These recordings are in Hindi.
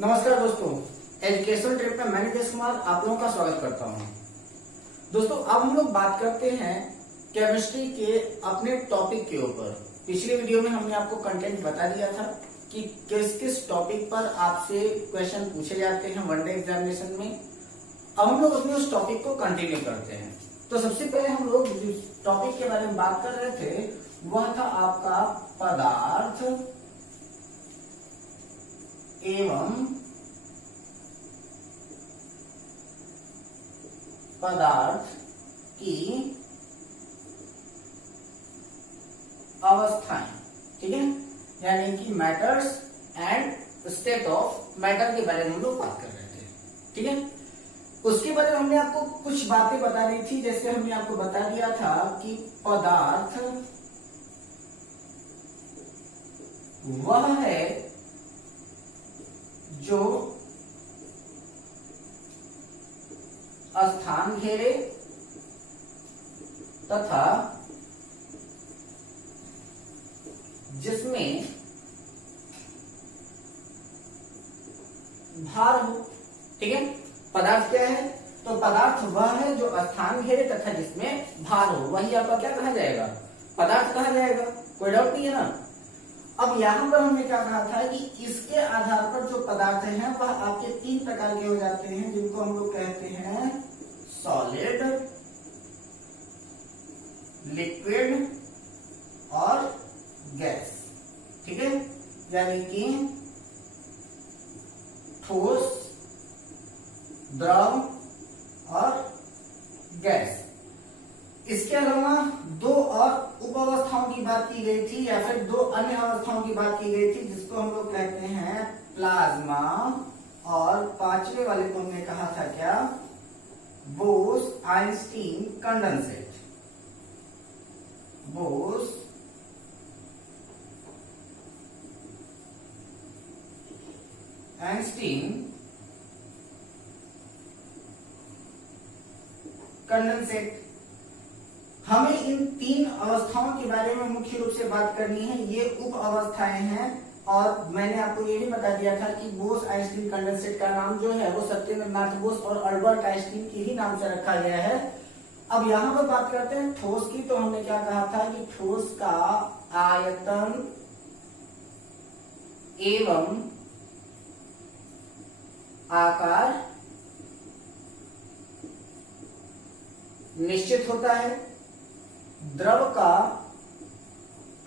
नमस्कार दोस्तों, एजुकेशन ट्रिप में मैं नितेश कुमार आप लोगों का स्वागत करता हूं। दोस्तों अब हम लोग बात करते हैं केमिस्ट्री के अपने टॉपिक के ऊपर। पिछले वीडियो में हमने आपको कंटेंट बता दिया था कि किस किस टॉपिक पर आपसे क्वेश्चन पूछे जाते हैं वनडे एग्जामिनेशन में। अब हम लोग अपने उस टॉपिक को कंटिन्यू करते हैं। तो सबसे पहले हम लोग जिस टॉपिक के बारे में बात कर रहे थे वह था आपका पदार्थ एवं पदार्थ की अवस्थाएं, ठीक है, यानी कि matters and state of matter के बारे में हम लोग बात कर रहे थे। ठीक है, उसके बारे में हमने आपको कुछ बातें बता दी थी। जैसे हमने आपको बता दिया था कि पदार्थ वह है जो स्थान घेरे तथा जिसमें भार हो। ठीक है, पदार्थ क्या है? तो पदार्थ वह है जो स्थान घेरे तथा जिसमें भार हो, वही आपका क्या कहा जाएगा? पदार्थ कहा जाएगा। कोई डाउट नहीं है ना। अब यहां पर हमने क्या कहा था कि इसके आधार पर जो पदार्थ हैं वह आपके तीन प्रकार के हो जाते हैं, जिनको हम लोग कहते हैं सॉलिड, लिक्विड और गैस। ठीक है, यानी कि ठोस, द्रव और गैस। इसके अलावा दो और उप अवस्थाओं की बात की गई थी, या फिर दो अन्य अवस्थाओं की बात की गई थी, जिसको हम लोग कहते हैं प्लाज्मा, और पांचवे वाले को हमने कहा था क्या? Bose-Einstein condensate. Bose Einstein condensate. हमें इन तीन अवस्थाओं के बारे में मुख्य रूप से बात करनी है। ये उप अवस्थाएं हैं, और मैंने आपको ये भी बता दिया था कि बोस-आइंस्टीन कंडेंसेट का नाम जो है वो सत्येंद्रनाथ बोस और अल्बर्ट आइंस्टीन के ही नाम से रखा गया है। अब यहां पर बात करते हैं ठोस की। तो हमने क्या कहा था कि ठोस का आयतन एवं आकार निश्चित होता है। द्रव का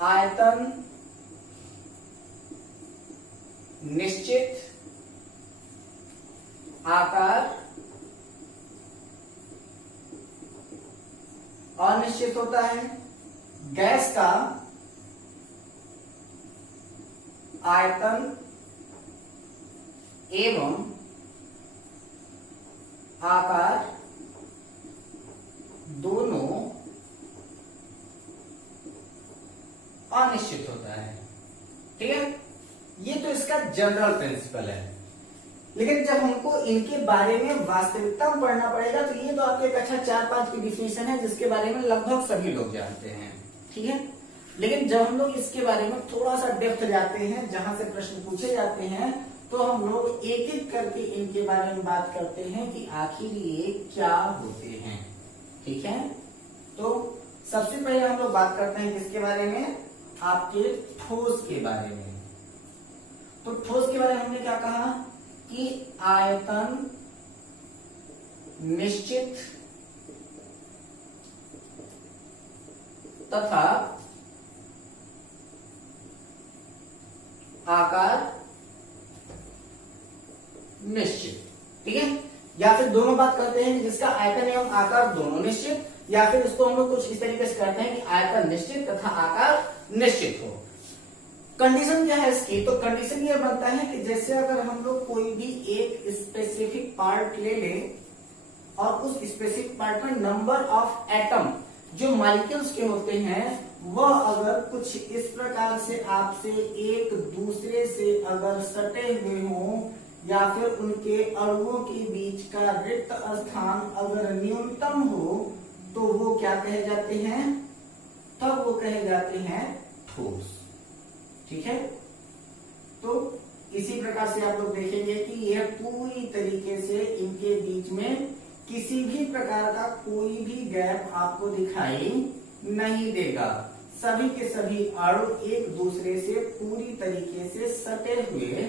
आयतन निश्चित, आकार अनिश्चित होता है। गैस का आयतन एवं आकार दोनों अनिश्चित होता है। ठीक है, ये तो इसका जनरल प्रिंसिपल है। लेकिन जब हमको इनके बारे में वास्तविकता में पढ़ना पड़ेगा तो ये तो आपके कक्षा 4-5 की डिफिनेशन है, जिसके बारे में लगभग सभी लोग जानते हैं। ठीक है, लेकिन जब हम लोग इसके बारे में थोड़ा सा डेप्थ जाते हैं, जहां से प्रश्न पूछे जाते हैं, तो हम लोग एक एक करके इनके बारे में बात करते हैं कि आखिर ये क्या होते हैं। ठीक है, तो सबसे पहले हम लोग बात करते हैं किसके बारे में? आपके ठोस के बारे में। तो ठोस के बारे में हमने क्या कहा कि आयतन निश्चित तथा आकार निश्चित। ठीक है, या फिर दोनों बात करते हैं जिसका आयतन एवं आकार दोनों निश्चित, या फिर इसको हम लोग कुछ इस तरीके से करते हैं कि आयतन निश्चित तथा आकार निश्चित हो। कंडीशन क्या है इसकी? तो कंडीशन ये बनता है कि जैसे अगर हम लोग कोई भी एक स्पेसिफिक पार्ट ले लें और उस स्पेसिफिक पार्ट में नंबर ऑफ एटम जो मॉलिक्यूल्स के होते हैं वह अगर कुछ इस प्रकार से आपसे एक दूसरे से अगर सटे हुए हों, या फिर उनके अणुओं के बीच का रिक्त स्थान अगर न्यूनतम हो, तो वो क्या कहे जाते हैं? तब वो कहे जाते हैं ठोस। ठीक है, तो इसी प्रकार से आप लोग देखेंगे कि यह पूरी तरीके से इनके बीच में किसी भी प्रकार का कोई भी गैप आपको दिखाई नहीं देगा। सभी के सभी अणु एक दूसरे से पूरी तरीके से सटे हुए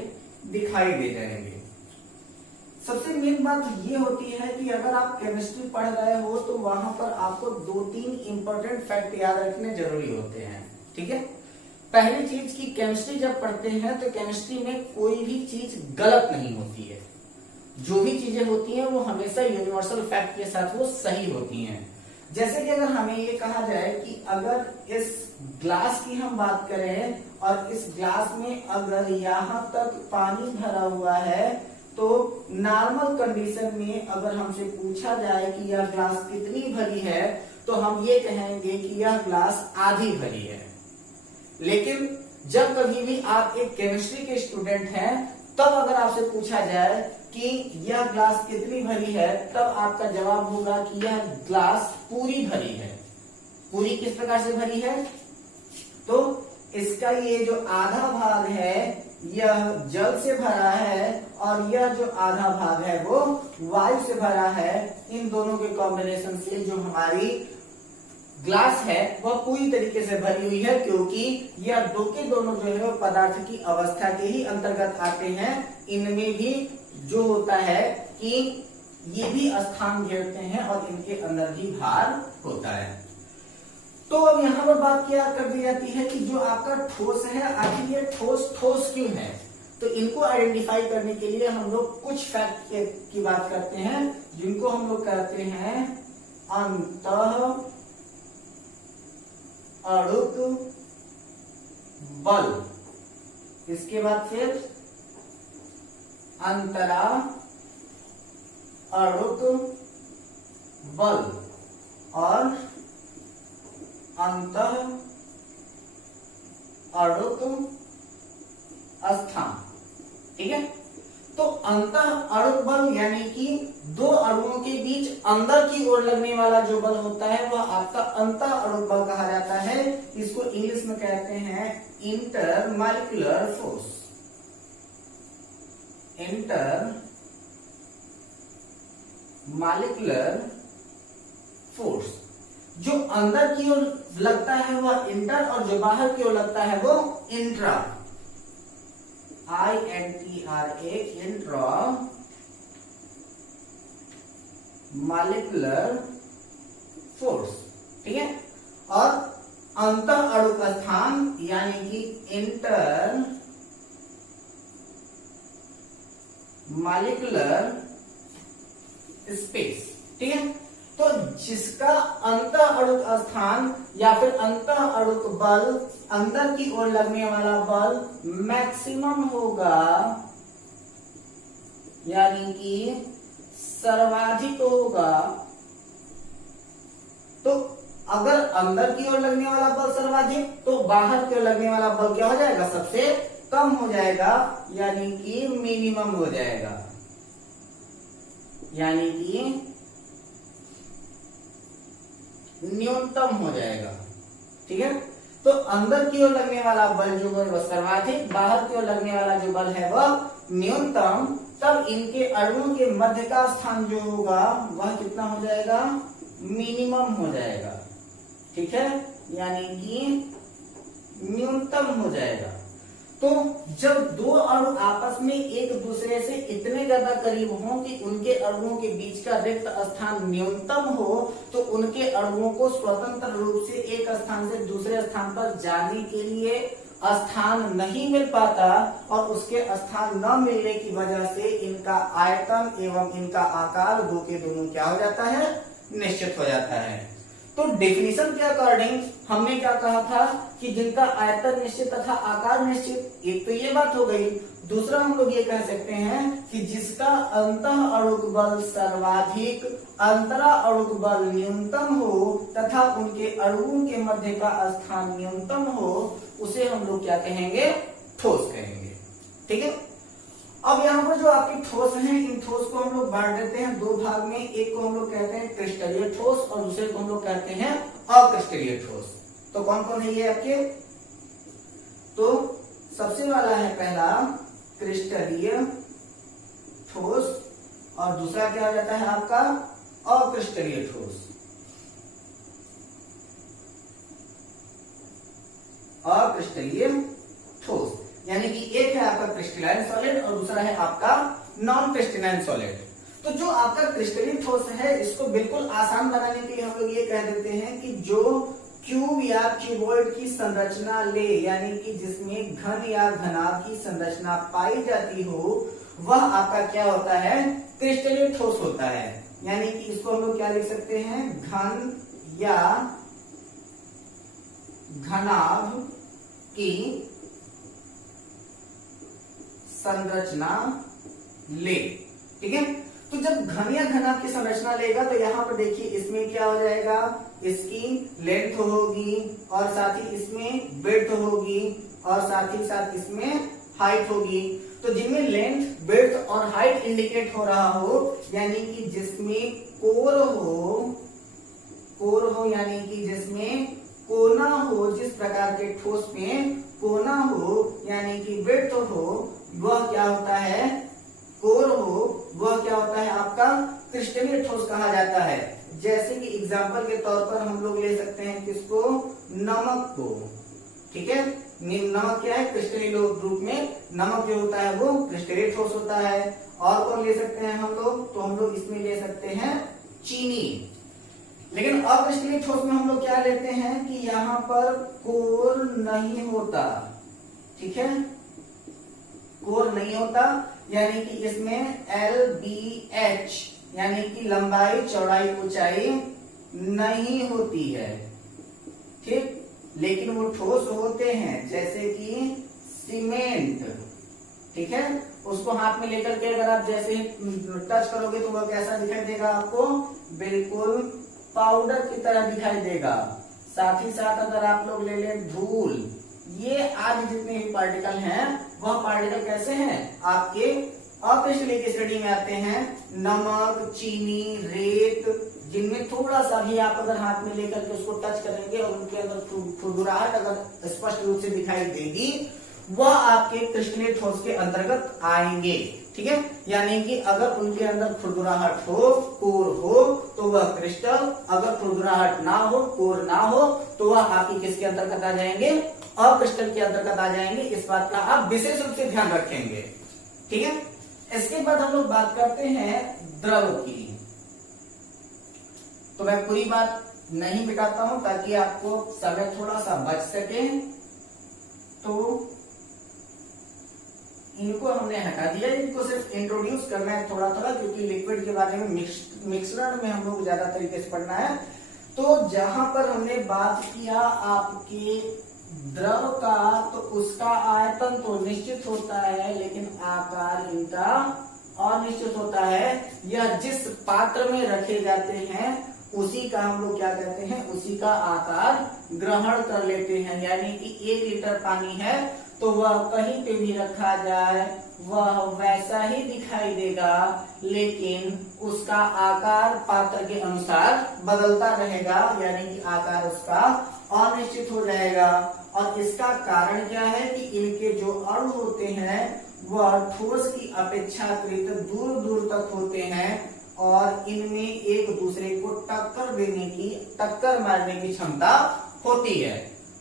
दिखाई दे जाएंगे। सबसे मेन बात ये होती है कि अगर आप केमिस्ट्री पढ़ रहे हो तो वहां पर आपको 2-3 इंपॉर्टेंट फैक्ट याद रखने जरूरी होते हैं। ठीक है, पहली चीज की केमिस्ट्री जब पढ़ते हैं तो केमिस्ट्री में कोई भी चीज गलत नहीं होती है। जो भी चीजें होती हैं वो हमेशा यूनिवर्सल फैक्ट के साथ वो सही होती हैं। जैसे कि अगर हमें ये कहा जाए कि अगर इस ग्लास की हम बात करें और इस ग्लास में अगर यहाँ तक पानी भरा हुआ है तो नॉर्मल कंडीशन में अगर हमसे पूछा जाए कि यह ग्लास कितनी भरी है तो हम ये कहेंगे कि यह ग्लास आधी भरी है। लेकिन जब कभी भी आप एक केमिस्ट्री के स्टूडेंट हैं तब अगर आपसे पूछा जाए कि यह ग्लास कितनी भरी है तब आपका जवाब होगा कि यह ग्लास पूरी भरी है। पूरी किस प्रकार से भरी है? तो इसका ये जो आधा भाग है यह जल से भरा है और यह जो आधा भाग है वो वायु से भरा है। इन दोनों के कॉम्बिनेशन से जो हमारी ग्लास है वह पूरी तरीके से भरी हुई है, क्योंकि यह दो के दोनों जो है पदार्थ की अवस्था के ही अंतर्गत आते हैं। इनमें भी जो होता है कि ये भी स्थान घेरते हैं और इनके अंदर भी भार होता है। तो अब यहाँ पर बात क्या कर दी जाती है कि जो आपका ठोस है आखिर ये ठोस क्यों है। तो इनको आइडेंटिफाई करने के लिए हम लोग कुछ फैक्ट की बात करते हैं जिनको हम लोग कहते हैं अंतः अणुक बल। इसके बाद फिर अंतरा अणुक बल और अंतः अणुक स्थान। ठीक है, तो अंतः अणुक बल यानी कि दो अणुओं के बीच अंदर की ओर लगने वाला जो बल होता है वह आपका अंतः अणुक बल कहा जाता है। इसको इंग्लिश में कहते हैं इंटरमॉलिक्यूलर फोर्स। इंटरमॉलिक्यूलर फोर्स, जो अंदर की ओर लगता है वह इंटर और जो बाहर की ओर लगता है वो intra. INTRA intra molecular force. ठीक है, और अंतः अणुक स्थान यानी कि इंटर मॉलिक्यूलर स्पेस। ठीक है, तो जिसका अंतः अणुक स्थान या फिर अंतः अणुक बल अंदर की ओर लगने वाला बल मैक्सिमम होगा यानी कि सर्वाधिक होगा। तो अगर अंदर की ओर लगने वाला बल सर्वाधिक तो बाहर की ओर लगने वाला बल क्या हो जाएगा? सबसे कम हो जाएगा यानी कि मिनिमम हो जाएगा, यानी कि न्यूनतम हो जाएगा। ठीक है, तो अंदर की ओर लगने वाला बल जो है वह सर्वाधिक, बाहर की ओर लगने वाला जो बल है वह न्यूनतम। तब इनके अणुओं के मध्य का स्थान जो होगा वह कितना हो जाएगा? मिनिमम हो जाएगा। ठीक है, यानी कि न्यूनतम हो जाएगा। तो जब दो अणु आपस में एक दूसरे से इतने ज्यादा करीब हों कि उनके अणुओं के बीच का रिक्त स्थान न्यूनतम हो तो उनके अणुओं को स्वतंत्र रूप से एक स्थान से दूसरे स्थान पर जाने के लिए स्थान नहीं मिल पाता और उसके स्थान न मिलने की वजह से इनका आयतन एवं इनका आकार दो के दोनों क्या हो जाता है? निश्चित हो जाता है। तो डेफिनेशन के अकॉर्डिंग हमने क्या कहा था कि जिनका आयतन निश्चित तथा आकार निश्चित, एक तो ये बात हो गई। दूसरा हम लोग ये कह सकते हैं कि जिसका अंतः अणुक बल सर्वाधिक, अंतरा अणुक बल न्यूनतम हो तथा उनके अणुओं के मध्य का स्थान न्यूनतम हो, उसे हम लोग क्या कहेंगे? ठोस कहेंगे। ठीक है, अब यहाँ पर जो आपके ठोस हैं इन ठोस को हम लोग बांट देते हैं दो भाग में। एक को हम लोग कहते हैं क्रिस्टलीय ठोस और दूसरे को हम लोग कहते हैं अक्रिस्टलीय ठोस। तो कौन कौन है ये आपके? तो सबसे वाला है पहला क्रिस्टलीय ठोस, और दूसरा क्या हो जाता है आपका अक्रिस्टलीय ठोस। अक्रिस्टलीय ठोस यानी कि एक है आपका क्रिस्टलाइन सॉलिड और दूसरा है आपका नॉन क्रिस्टलाइन सॉलिड। तो जो आपका क्रिस्टलीय ठोस है इसको बिल्कुल आसान बनाने के लिए हम लोग ये कह देते हैं कि जो क्यूब या क्यूबॉइड की संरचना ले, यानी कि जिसमें घन या घनाभ की संरचना पाई जाती हो, वह आपका क्या होता है, क्रिस्टलीय ठोस होता है। यानी कि इसको हम लोग क्या लिख सकते हैं, घन या घनाभ की संरचना ले। ठीक है, तो जब घन या घनाभ की संरचना लेगा तो यहां पर देखिए इसमें क्या हो जाएगा, इसकी लेंथ होगी और साथ ही इसमें ब्रेड्थ होगी और साथ ही साथ इसमें हाइट होगी। तो जिनमें लेंथ, ब्रेड्थ और हाइट इंडिकेट हो रहा हो, यानी कि जिसमें कोर हो यानी कि जिसमें कोना हो, जिस प्रकार के ठोस में कोना हो यानी कि ब्रेड्थ हो, वह क्या होता है, कोर हो, वह क्या होता है आपका क्रिस्टलीय ठोस कहा जाता है। जैसे कि एग्जांपल के तौर पर हम लोग ले सकते हैं किसको, नमक को। ठीक है, नमक क्या है, क्रिस्टलीय रूप में नमक जो होता है वो क्रिस्टलीय ठोस होता है। और कौन ले सकते हैं हम लोग, तो हम लोग इसमें ले सकते हैं चीनी। लेकिन अक्रिस्टलीय ठोस में हम लोग क्या लेते हैं कि यहाँ पर कोर नहीं होता। ठीक है, कोर नहीं होता, यानी कि इसमें LBH यानी कि लंबाई, चौड़ाई, ऊंचाई नहीं होती है। ठीक, लेकिन वो ठोस होते हैं, जैसे कि सीमेंट। ठीक है, उसको हाथ में लेकर के अगर आप जैसे टच करोगे तो वह कैसा दिखाई देगा आपको, बिल्कुल पाउडर की तरह दिखाई देगा। साथ ही साथ अगर आप लोग ले लें धूल, ये आज जितने भी पार्टिकल हैं वह पार्टिकल कैसे हैं, आपके अक्रिस्टलीय की श्रेणी में आते हैं। नमक, चीनी, रेत, जिनमें थोड़ा सा भी आप अगर हाथ में लेकर के उसको टच करेंगे और उनके अंदर खुरदुराहट अगर स्पष्ट रूप से दिखाई देगी, वह आपके क्रिस्टलीय ठोस के अंतर्गत आएंगे। ठीक है, यानी कि अगर उनके अंदर खुरदुराहट हो, कोर हो, तो वह क्रिस्टल, अगर खुरदुराहट ना हो, कोर ना हो, तो वह आपकी किसके अंतर्गत आ जाएंगे, अक्रिस्टल के अंतर्गत आ जाएंगे। इस बात का आप विशेष रूप से ध्यान रखेंगे। ठीक है, इसके बाद हम लोग बात करते हैं द्रव की। तो मैं पूरी बात नहीं बिताता हूं ताकि आपको समय थोड़ा सा बच सके। तो इनको हमने हटा दिया, इनको सिर्फ इंट्रोड्यूस करना है थोड़ा थोड़ा, क्योंकि लिक्विड के बारे में मिक्सर में हम लोग ज्यादा तरीके से पढ़ना है। तो जहां पर हमने बात किया आपके द्रव का, तो उसका आयतन तो निश्चित होता है, लेकिन आकार इनका अनिश्चित होता है। यह जिस पात्र में रखे जाते हैं उसी का हम लोग क्या कहते हैं, उसी का आकार ग्रहण कर लेते हैं। यानी कि 1 लीटर पानी है तो वह कहीं पे भी रखा जाए वह वैसा ही दिखाई देगा, लेकिन उसका आकार पात्र के अनुसार बदलता रहेगा, यानी कि आकार उसका अनिश्चित हो जाएगा। और इसका कारण क्या है कि इनके जो अणु होते हैं वह ठोस की अपेक्षाकृत दूर दूर तक होते हैं और इनमें एक दूसरे को टक्कर मारने की क्षमता होती है।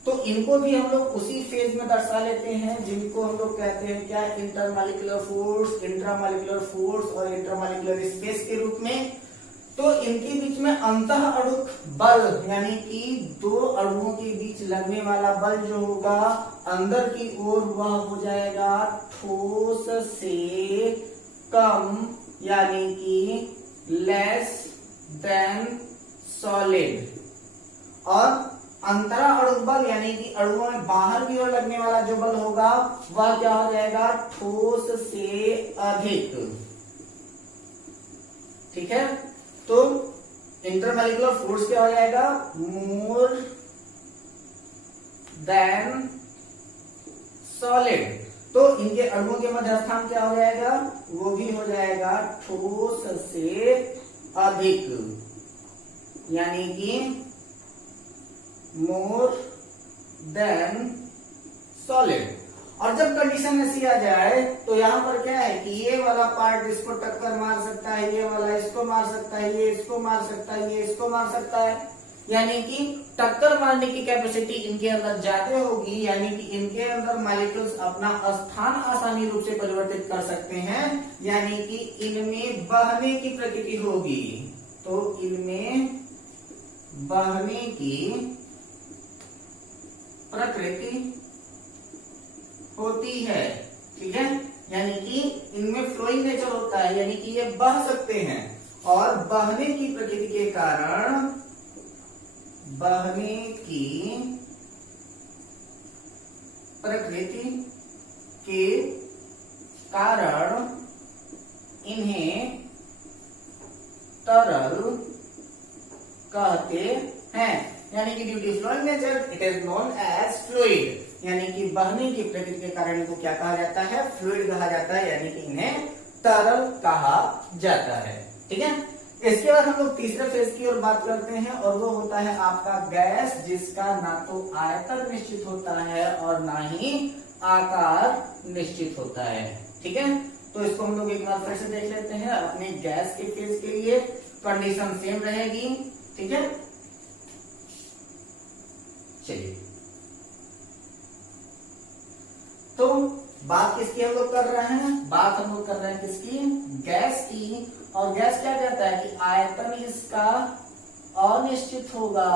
तो इनको भी हम लोग उसी फेज में दर्शा लेते हैं जिनको हम लोग कहते हैं क्या, इंटरमॉलिक्यूलर फोर्स, इंट्रामॉलिक्यूलर फोर्स और इंटरमॉलिक्यूलर स्पेस के रूप में। तो इनके बीच में अंतः अणुक बल, यानी कि 2 अणुओं के बीच लगने वाला बल जो होगा अंदर की ओर, वह हो जाएगा ठोस से कम, यानी कि लेस देन सॉलिड। और अंतरा अणुक बल यानी कि अणुओं में बाहर की ओर लगने वाला जो बल होगा वह क्या हो जाएगा, ठोस से अधिक। ठीक है, तो इंटरमॉलिक्यूलर फोर्स क्या हो जाएगा, मोर देन सॉलिड। तो इनके अणुओं के मध्य स्थान क्या हो जाएगा, वो भी हो जाएगा ठोस से अधिक, यानी कि मोर देन सॉलिड। और जब कंडीशन ऐसी आ जाए तो यहाँ पर क्या है कि ये वाला पार्ट इसको टक्कर मार सकता है, ये वाला इसको मार सकता है, ये इसको मार सकता है, ये इसको मार सकता है, यानी कि टक्कर मारने की कैपेसिटी इनके अंदर ज्यादा होगी, यानी कि इनके अंदर मॉलिक्यूल्स अपना स्थान आसानी रूप से परिवर्तित कर सकते हैं, यानी कि इनमें बहने की प्रकृति होगी। तो इनमें बहने की प्रकृति होती है, ठीक है, यानी कि इनमें फ्लोइंग नेचर होता है, यानी कि ये बह सकते हैं, और बहने की प्रकृति के कारण, बहने की प्रकृति के कारण इन्हें तरल कहते हैं, यानी कि due to flowing nature it is known as fluid, यानी कि बहने की प्रकृति के कारण इनको क्या कहा जाता है, फ्लूइड कहा जाता है, यानी कि इन्हें तरल कहा जाता है, ठीक है। इसके बाद हम लोग तीसरे फेज की ओर बात करते हैं, और वो होता है आपका गैस, जिसका ना तो आयतन निश्चित होता है और ना ही आकार निश्चित होता है, ठीक है। तो इसको हम लोग एक बार फिर से देख लेते हैं। अपने गैस के फेज के लिए कंडीशन सेम रहेगी, ठीक है। चलिए, तो बात किसकी हम लोग कर रहे हैं, बात हम लोग कर रहे हैं किसकी, गैस की। और गैस क्या कहता है कि आयतन इसका अनिश्चित होगा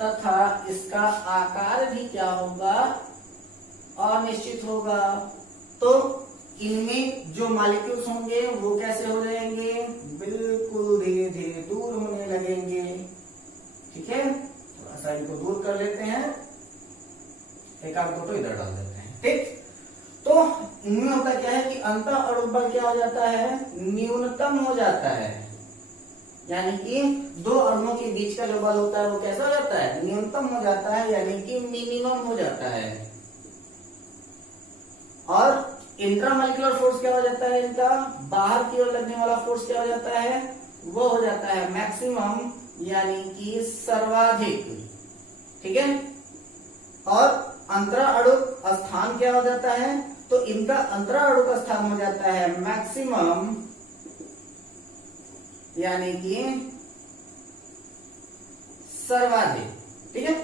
तथा इसका आकार भी क्या होगा, अनिश्चित होगा। तो इनमें जो मॉलिक्यूल्स होंगे वो कैसे हो जाएंगे, बिल्कुल धीरे धीरे दूर होने लगेंगे, ठीक है। थोड़ा सा इनको दूर कर लेते हैं, एक आध तो इधर डाल देते हैं, ठीक। तो इनमें होता क्या है कि अंतः अणु बल क्या हो जाता है, न्यूनतम हो जाता है, यानी कि दो अणुओं के बीच का जो बल होता है वो कैसा हो जाता है, न्यूनतम हो जाता है, यानी कि मिनिमम हो जाता है। और इंट्रामॉलिक्यूलर फोर्स क्या हो जाता है, इनका बाहर की ओर लगने वाला फोर्स क्या हो जाता है, वो हो जाता है मैक्सिमम, यानी कि सर्वाधिक, ठीक है। और अंतराअणुक स्थान क्या हो जाता है, तो इनका अंतराअणुक स्थान हो जाता है मैक्सिमम, यानी कि सर्वाधिक, ठीक है।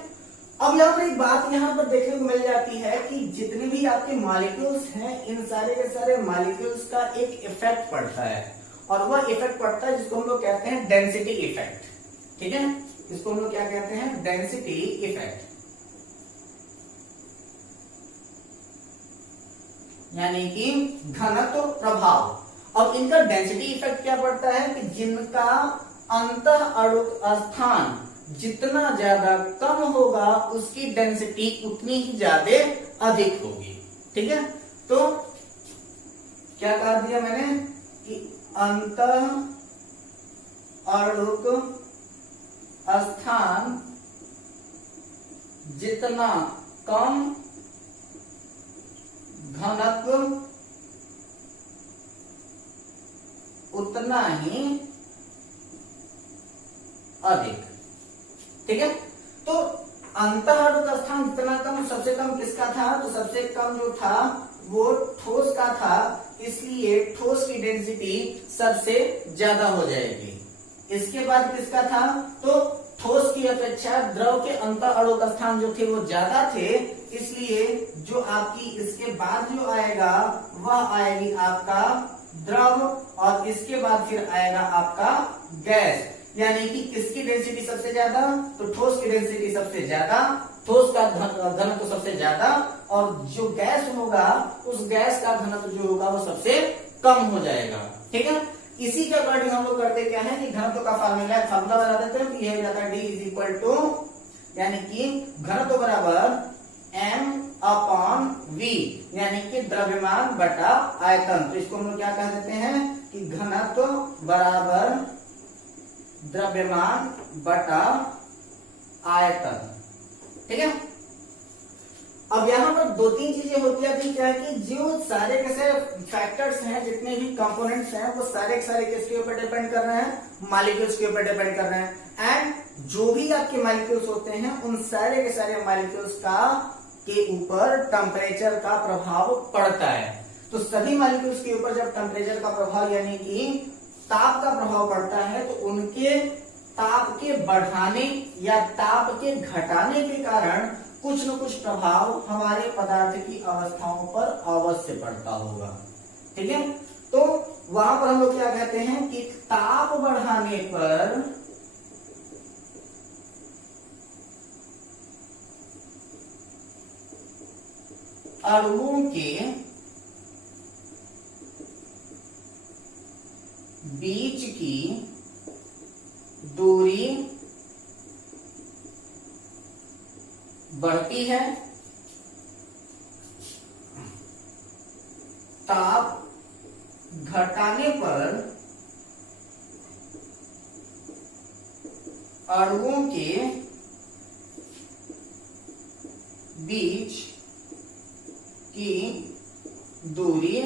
अब यहाँ पर एक बात यहाँ पर देखने को मिल जाती है कि जितने भी आपके मॉलिक्यूल्स हैं, इन सारे के सारे मॉलिक्यूल्स का एक इफेक्ट पड़ता है, और वह इफेक्ट पड़ता है जिसको हम लोग कहते हैं डेंसिटी इफेक्ट, ठीक है। इसको हम लोग क्या कहते हैं, डेंसिटी इफेक्ट, यानी कि घनत्व प्रभाव। अब इनका डेंसिटी इफेक्ट क्या पड़ता है कि जिनका अंतः अणुक स्थान जितना ज्यादा कम होगा उसकी डेंसिटी उतनी ही ज्यादा अधिक होगी, ठीक है। तो क्या कह दिया मैंने कि अंतः अणुक स्थान जितना कम घनत्व उतना ही अधिक, ठीक है। तो अंतः अणुक स्थान जितना कम, सबसे कम किसका था, तो सबसे कम जो था वो ठोस का था, इसलिए ठोस की डेंसिटी सबसे ज्यादा हो जाएगी। इसके बाद किसका था, तो ठोस की अपेक्षा द्रव के अंतः अणुक स्थान जो थे वो ज्यादा थे, इसलिए जो आपकी इसके बाद जो आएगा वह आएगी आपका द्रव, और इसके बाद फिर आएगा आपका गैस, यानी कि किसकी डेंसिटी सबसे ज्यादा, तो ठोस की डेंसिटी सबसे ज्यादा, ठोस का घनत्व सबसे ज्यादा, और जो गैस होगा उस गैस का घनत्व जो होगा वो सबसे कम हो जाएगा, ठीक है। इसी के अकॉर्डिंग हम लोग करते क्या है कि घनत्व का फार्मूला बना देते हैं, तो यह हो जाता है D इज इक्वल टू, यानी कि घनत्व बराबर m/v, यानी कि द्रव्यमान बटा आयतन। तो इसको हम लोग क्या कह देते हैं कि घनत्व बराबर द्रव्यमान बटा आयतन, ठीक है। अब यहाँ पर दो तीन चीजें होती है, क्या है कि जो सारे के सारे फैक्टर्स हैं, जितने भी कंपोनेंट्स हैं, वो सारे के सारे किसके ऊपर डिपेंड कर रहे हैं, मॉलिक्यूल्स के ऊपर डिपेंड कर रहे हैं। एंड जो भी आपके मॉलिक्यूल्स होते हैं उन सारे के सारे मॉलिक्यूल्स का के ऊपर टेम्परेचर का प्रभाव पड़ता है। तो सभी मॉलिक्यूल्स के ऊपर जब टेम्परेचर का प्रभाव यानी कि ताप का प्रभाव पड़ता है तो उनके ताप के बढ़ाने या ताप के घटाने के कारण कुछ न कुछ प्रभाव हमारे पदार्थ की अवस्थाओं पर अवश्य पड़ता होगा। ठीक है, तो वहां पर हम लोग क्या कहते हैं कि ताप बढ़ाने पर अणुओं के बीच की दूरी बढ़ती है, ताप घटाने पर अणुओं के बीच की दूरी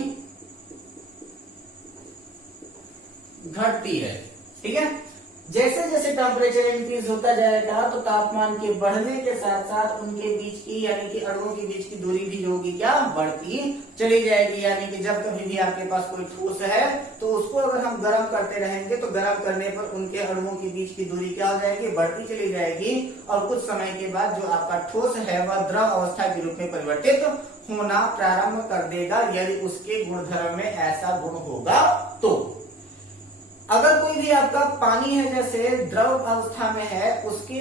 घटती है। ठीक है, जैसे जैसे टेम्परेचर इंक्रीज होता जाएगा तो तापमान के बढ़ने के साथ साथ उनके बीच की यानी कि अणुओं के बीच की दूरी भी जो होगी क्या बढ़ती चली जाएगी। यानी कि जब कभी भी आपके पास कोई ठोस है तो उसको अगर हम गर्म करते रहेंगे तो गर्म करने पर उनके अणुओं के बीच की दूरी क्या हो जाएगी, बढ़ती चली जाएगी और कुछ समय के बाद जो आपका ठोस है वह द्रव अवस्था के रूप में परिवर्तित होना प्रारंभ कर देगा यदि उसके गुणधर्म में ऐसा गुण होगा। तो अगर कोई भी आपका पानी है जैसे द्रव अवस्था में है, उसके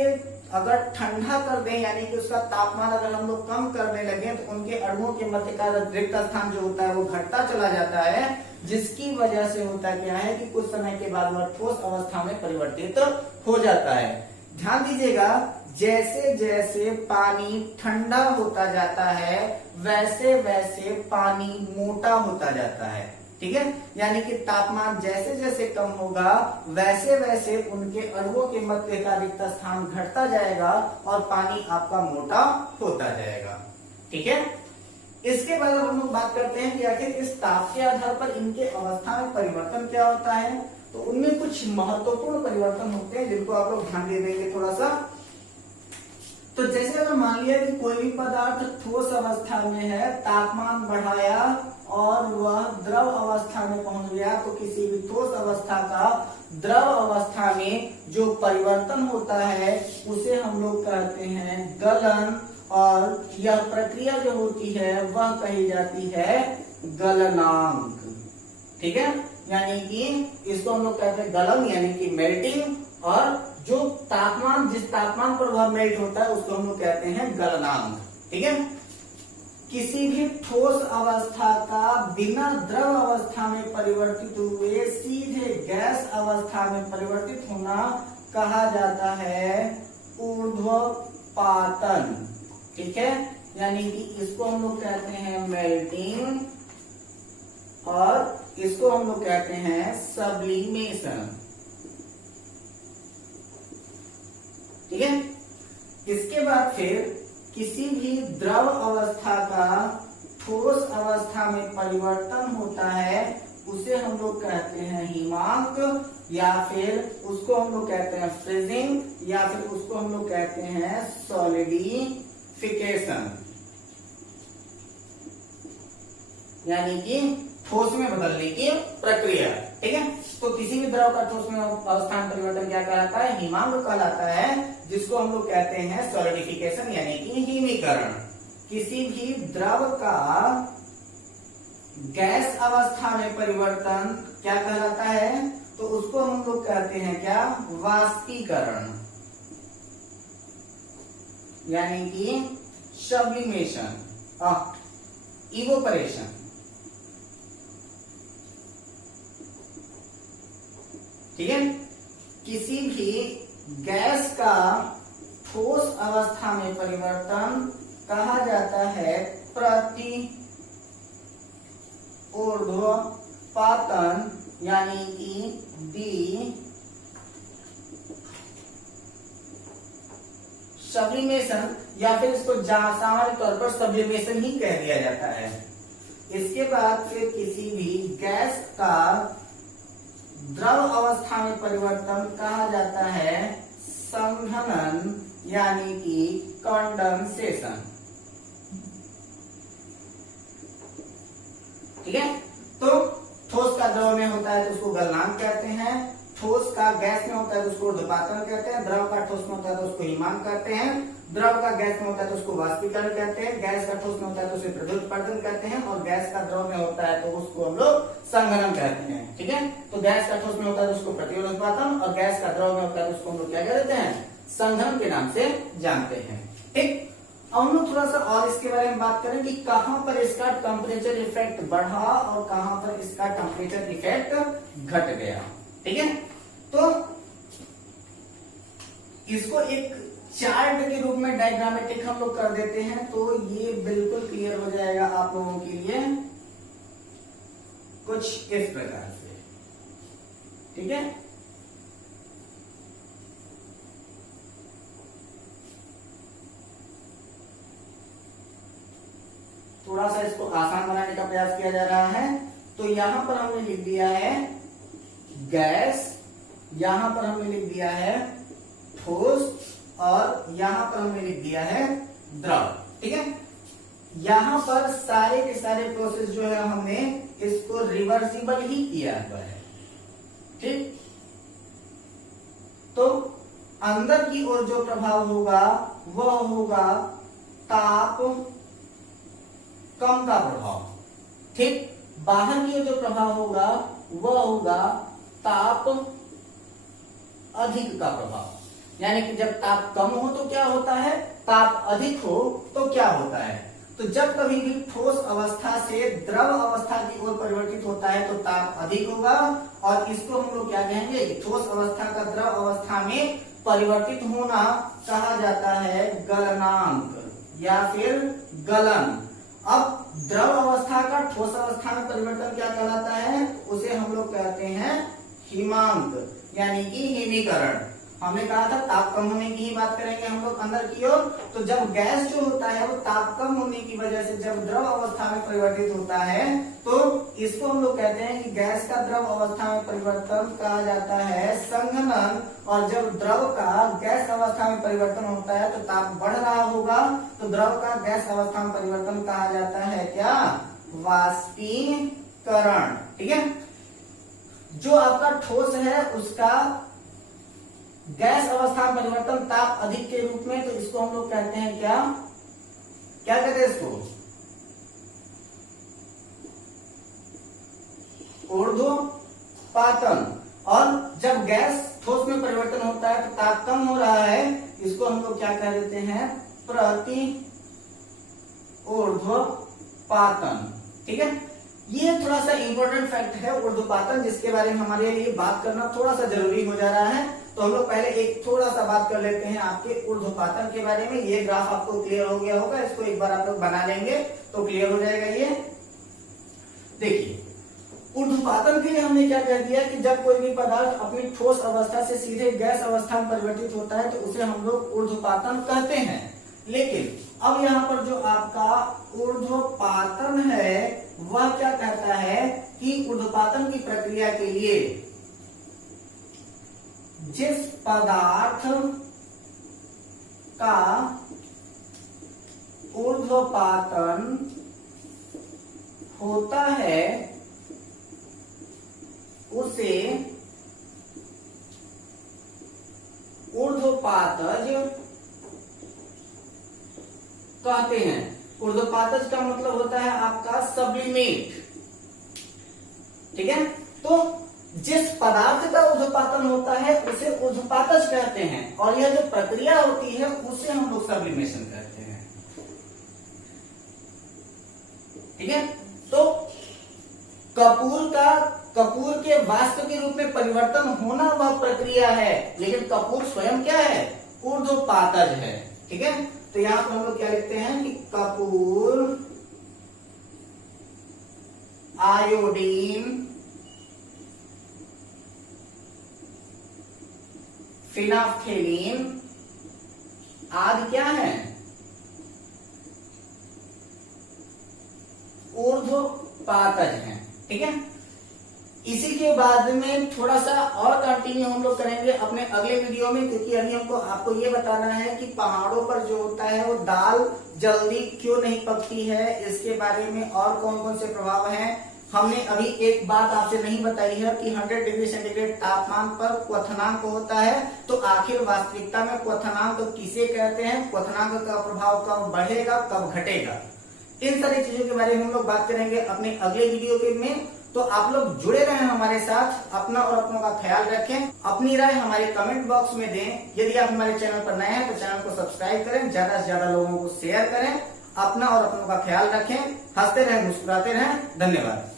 अगर ठंडा कर दें यानी कि उसका तापमान अगर हम लोग कम करने लगे तो उनके अणुओं के मध्य का रिक्त स्थान जो होता है वो घटता चला जाता है, जिसकी वजह से होता क्या है कि कुछ समय के बाद वह ठोस अवस्था में परिवर्तित हो जाता है। ध्यान दीजिएगा, जैसे जैसे पानी ठंडा होता जाता है वैसे वैसे पानी मोटा होता जाता है। ठीक है, यानी कि तापमान जैसे जैसे कम होगा वैसे वैसे उनके अणुओं के मध्य का रिक्त स्थान घटता जाएगा और पानी आपका मोटा होता जाएगा। ठीक है, इसके बाद हम लोग बात करते हैं कि आखिर इस ताप के आधार पर इनके अवस्था में परिवर्तन क्या होता है। तो उनमें कुछ महत्वपूर्ण परिवर्तन होते हैं जिनको आप लोग ध्यान दे देंगे थोड़ा सा। तो जैसे अगर मान लिया कि कोई भी पदार्थ ठोस अवस्था में है, तापमान बढ़ाया और वह द्रव अवस्था में पहुंच गया, तो किसी भी ठोस अवस्था का द्रव अवस्था में जो परिवर्तन होता है उसे हम लोग कहते हैं गलन, और यह प्रक्रिया जो होती है वह कही जाती है गलनांक। ठीक है, यानी कि इसको हम लोग कहते हैं गलन यानी कि मेल्टिंग, और जो तापमान जिस तापमान पर वह मेल्ट होता है उसको हम लोग कहते हैं गलनांक। ठीक है, किसी भी ठोस अवस्था का बिना द्रव अवस्था में परिवर्तित हुए सीधे गैस अवस्था में परिवर्तित होना कहा जाता है ऊर्ध्वपातन। ठीक है, यानी कि इसको हम लोग कहते हैं मेल्टिंग और इसको हम लोग कहते हैं सब्लिमेशन। ठीक है, इसके बाद फिर किसी भी द्रव अवस्था का ठोस अवस्था में परिवर्तन होता है उसे हम लोग कहते हैं हिमांक, या फिर उसको हम लोग कहते हैं फ्रीजिंग, या फिर उसको हम लोग कहते हैं सॉलिडिफिकेशन, यानी कि ठोस में बदलने की प्रक्रिया। ठीक है, तो किसी भी द्रव का ठोस में अवस्था में परिवर्तन क्या कहलाता है, हिमांक कहलाता है, जिसको हम लोग कहते हैं सॉलिडिफिकेशन यानी कि हिमीकरण। किसी भी द्रव का गैस अवस्था में परिवर्तन क्या कहलाता है, तो उसको हम लोग कहते हैं क्या, वाष्पीकरण, यानी कि सब्लिमेशन, इवोपरेशन। ठीक है, किसी भी गैस का ठोस अवस्था में परिवर्तन कहा जाता है प्रति ऊर्ध्वपातन, यानी कि डी सब्लिमेशन, या फिर इसको सामान्य तौर पर सब्लिमेशन ही कह दिया जाता है। इसके बाद फिर किसी भी गैस का द्रव अवस्था में परिवर्तन कहा जाता है संघनन, यानी कि कंडेंसेशन। ठीक है। तो ठोस का द्रव में होता है तो उसको गलनांक कहते हैं, ठोस का गैस में होता है तो उसको ऊर्ध्वपातन कहते हैं, द्रव का ठोस में होता है तो उसको हिमांक कहते हैं, द्रव का गैस में होता है तो उसको वाष्पीकरण कहते हैं, गैस का ठोस में होता है तो उसे प्रत्युत्पादन कहते हैं, और गैस का द्रव में होता है तो उसको हम लोग संघनन कहते हैं। ठीक है, तो गैस का ठोस में होता है तो उसको प्रत्युत्पादन और गैस का द्रव में होता है तो उसको हम लोग क्या कहते हैं, संघनन के नाम से जानते हैं। ठीक, अब हम लोग थोड़ा सा और इसके बारे में बात करें कि कहां पर इसका टेम्परेचर इफेक्ट बढ़ा और कहां पर इसका टेम्परेचर इफेक्ट घट गया। ठीक है, तो इसको एक चार्ट के रूप में डायग्रामेटिक हम लोग कर देते हैं तो ये बिल्कुल क्लियर हो जाएगा आप लोगों के लिए कुछ इस प्रकार से। ठीक है, थोड़ा सा इसको आसान बनाने का प्रयास किया जा रहा है। तो यहां पर हमने लिख दिया है गैस, यहां पर हमने लिख दिया है ठोस और यहां पर हमने लिख दिया है द्रव। ठीक है, यहां पर सारे के सारे प्रोसेस जो है हमने इसको रिवर्सिबल ही किया हुआ है। ठीक, तो अंदर की ओर जो प्रभाव होगा वह होगा ताप कम का प्रभाव। ठीक, बाहर की ओर जो प्रभाव होगा वह होगा ताप अधिक का प्रभाव। यानी कि जब ताप कम हो तो क्या होता है, ताप अधिक हो तो क्या होता है, तो जब कभी भी ठोस अवस्था से द्रव अवस्था की ओर परिवर्तित होता है तो ताप अधिक होगा, और इसको हम लोग क्या कहेंगे, ठोस अवस्था का द्रव अवस्था में परिवर्तित होना कहा जाता है गलनांक या फिर गलन। अब द्रव अवस्था का ठोस अवस्था में परिवर्तन क्या कहलाता है, उसे हम लोग कहते हैं हिमांक यानी कि हिमीकरण। हमने कहा था ताप कम होने की ही बात करेंगे हम लोग अंदर की ओर। तो जब गैस जो होता है वो ताप कम होने की वजह से जब द्रव अवस्था में परिवर्तित होता है तो इसको हम लोग कहते हैं कि गैस का द्रव अवस्था में परिवर्तन कहा जाता है संघनन, और जब द्रव का गैस अवस्था में परिवर्तन होता है तो ताप बढ़ रहा होगा तो द्रव का गैस अवस्था में परिवर्तन कहा जाता है क्या, वाष्पीकरण। ठीक है, जो आपका ठोस है उसका गैस अवस्था में परिवर्तन ताप अधिक के रूप में, तो इसको हम लोग कहते हैं क्या, क्या कहते हैं इसको, ऊर्ध्वपातन। और जब गैस ठोस में परिवर्तन होता है तो ताप कम हो रहा है, इसको हम लोग क्या कह देते हैं, प्रति ऊर्ध्वपातन। ठीक है, ये थोड़ा सा इंपॉर्टेंट फैक्ट है ऊर्ध्वपातन, जिसके बारे में हमारे लिए बात करना थोड़ा सा जरूरी हो जा रहा है। तो हम लोग पहले एक थोड़ा सा बात कर लेते हैं आपके ऊर्ध्वपातन के बारे में। ये ग्राफ आपको क्लियर हो गया होगा, इसको एक बार आप लोग बना लेंगे तो क्लियर हो जाएगा। ये देखिए, ऊर्ध्वपातन के लिए हमने क्या कह दिया कि जब कोई भी पदार्थ अपनी ठोस अवस्था से सीधे गैस अवस्था में परिवर्तित होता है तो उसे हम लोग ऊर्ध्वपातन कहते हैं। लेकिन अब यहाँ पर जो आपका ऊर्ध्वपातन है वह क्या कहता है कि ऊर्ध्वपातन की प्रक्रिया के लिए जिस पदार्थ का ऊर्ध्वपातन होता है उसे ऊर्ध्वपातज कहते हैं। ऊर्ध्वपातज का मतलब होता है आपका सब्लिमेट। ठीक है, तो जिस पदार्थ का ऊर्ध्वपातन होता है उसे ऊर्ध्वपातज कहते हैं, और यह जो प्रक्रिया होती है उसे हम लोग सब्लिमेशन कहते हैं। ठीक है, तो कपूर के वाष्प के रूप में परिवर्तन होना वह प्रक्रिया है, लेकिन कपूर स्वयं क्या है, ऊर्ध्वपातज है। ठीक है, तो यहां पर हम लोग क्या लिखते हैं कि कपूर आयोडीन फिनाफ्थेलीन आदि क्या है, ऊर्ध्वपातज हैं। ठीक है, इसी के बाद में थोड़ा सा और कंटिन्यू हम लोग करेंगे अपने अगले वीडियो में, क्योंकि अभी हमको आपको ये बताना है कि पहाड़ों पर जो होता है वो दाल जल्दी क्यों नहीं पकती है, इसके बारे में और कौन कौन से प्रभाव हैं, हमने अभी एक बात आपसे नहीं बताई है कि 100 डिग्री सेंटीग्रेड तापमान पर क्वथनांक होता है, तो आखिर वास्तविकता में क्वथनांक किसे कहते हैं, क्वथनांक का प्रभाव कब बढ़ेगा कब घटेगा, इन सारी चीजों के बारे में हम लोग बात करेंगे अपने अगले वीडियो के में। तो आप लोग जुड़े रहें हमारे साथ, अपना और अपनों का ख्याल रखें, अपनी राय हमारे कमेंट बॉक्स में दें। यदि आप हमारे चैनल पर नए हैं तो चैनल को सब्सक्राइब करें, ज्यादा से ज्यादा लोगों को शेयर करें, अपना और अपनों का ख्याल रखें, हंसते रहें, मुस्कुराते रहें। धन्यवाद।